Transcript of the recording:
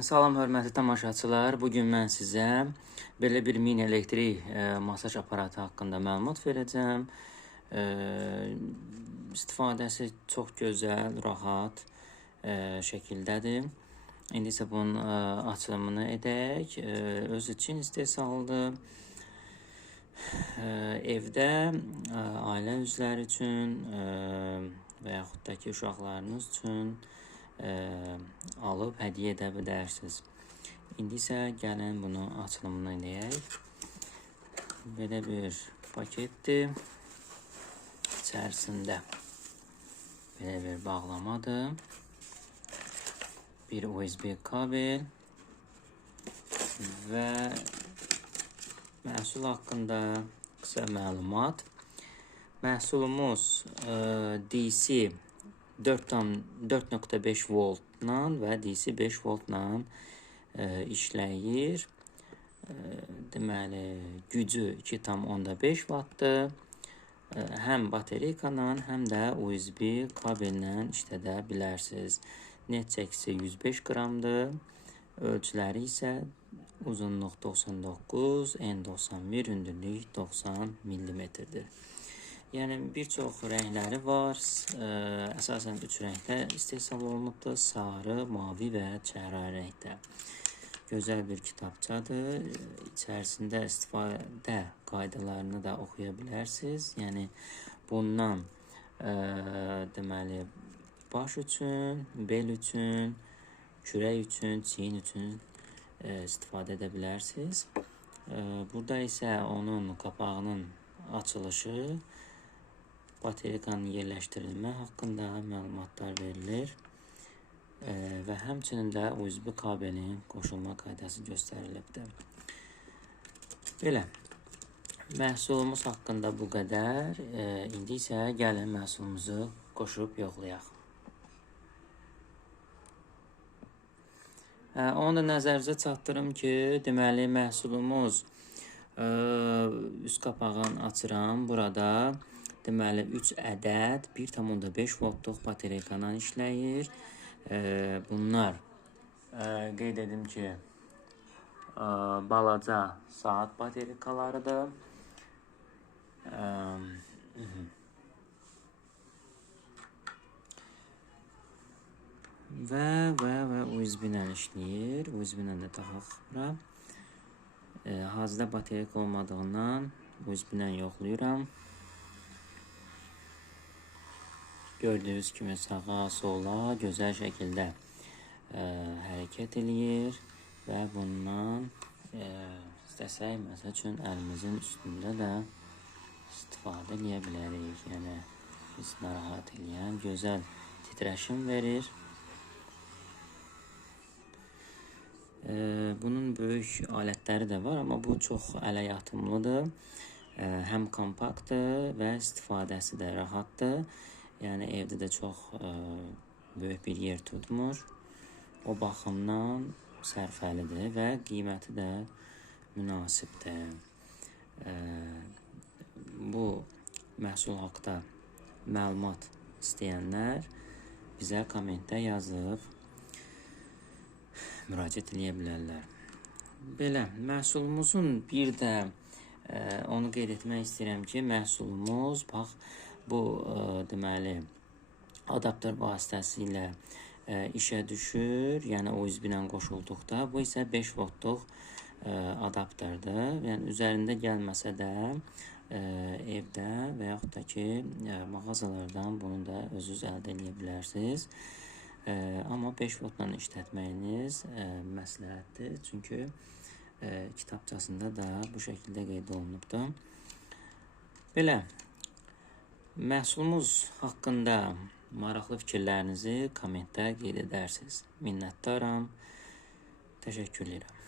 Salam hörmətli tamaşaçılar. Bu gün mən sizə belə bir mini elektrik e, masaj aparatı haqqında məlumat verəcəm. E, istifadəsi çox gözəl, rahat e, şəkildədir. İndi isə bunun e, açılımını edək. E, öz üçün istehsaldır. E, evdə e, ailə üzvləri üçün e, və yaxud da ki, uşaqlarınız üçün ə, alıb hədiyyə edə bilərsiniz. İndi isə gəlin bunu açılımını edək. Belə bir paketdir. İçərisində belə bir bağlamadır. Bir USB kabel və məhsul haqqında qısa məlumat. Məhsulumuz ə, DC 4.5 voltla və DC 5 voltla e, işləyir. E, deməli, gücü 2.5 vattdır. E, həm bateriyayla, həm də USB kabellə işlədə bilərsiniz. Net çəkisi 105 qramdır. Ölçüləri isə uzunluq 99, en 91, hündürlük 90 millimetrdir. Yəni bir çox rəngləri var. Ə, əsasən üç rəngdə istehsal olunubdur: sarı, mavi və çəhrayı rəngdə. Gözəl bir kitabçadır. İçərisində istifadə qaydalarını da oxuya bilərsiniz. Yəni bundan ə, deməli baş üçün, bel üçün, kürək üçün, çiyin üçün ə, istifadə edə bilərsiniz. Ə, burada isə onun qapağının açılışı bateriyanın yerləşdirilmə haqqında məlumatlar verilir və həmçinin də USB kabelin qoşulma qaydası göstərilibdir. Belə, məhsulumuz haqqında bu qədər. İndi isə gəlin məhsulumuzu qoşub yoxlayaq. Onu da nəzərinizə çatdırım ki, deməli məhsulumuz üst qapağını açıram. Burada Deməli 3 ədəd 1.5 voltluq bateriyadan işləyir. E, bunlar e, qeyd edim ki, e, balaca saat bateriyalarıdır. E, və və və USB ilə işləyir. USB ilə də taxaq bura. E, hazırda bateriya olmadığından USB ilə yoxlayıram. Gördüyünüz kimi sağa, sola gözəl şəkildə ə, e, hərəkət eləyir və bundan ə, e, istəsək, məsəl üçün əlimizin üstündə də istifadə edə bilərik. Yəni biz narahat eləyən gözəl titreşim verir. E, bunun böyük alətləri də var, amma bu çox ələ yatımlıdır. E, həm kompaktdır və istifadəsi də rahatdır. Yəni evdə də çox ə, e, böyük bir yer tutmur. O baxımdan sərfəlidir və qiyməti də münasibdir. Ə, bu məhsul haqqında məlumat istəyənlər bizə kommentdə yazıb müraciət edə bilərlər. Belə, məhsulumuzun bir də ə, e, onu qeyd etmək istəyirəm ki, məhsulumuz bax bu e, deməli adapter vasitəsilə e, işə düşür. Yəni USB ilə qoşulduqda bu isə 5 voltluq e, adapterdir. Yəni üzərində gəlməsə də ə, evdə və yaxud da ki ə, mağazalardan bunu da özünüz əldə edə bilərsiniz. Ə, amma 5 voltla işlətməyiniz ə, məsləhətdir. Çünki ə, kitabçasında da bu şəkildə qeyd olunubdur. Belə Məhsulumuz haqqında maraqlı fikirlərinizi kommentdə qeyd edərsiniz. Minnətdaram. Təşəkkür edirəm.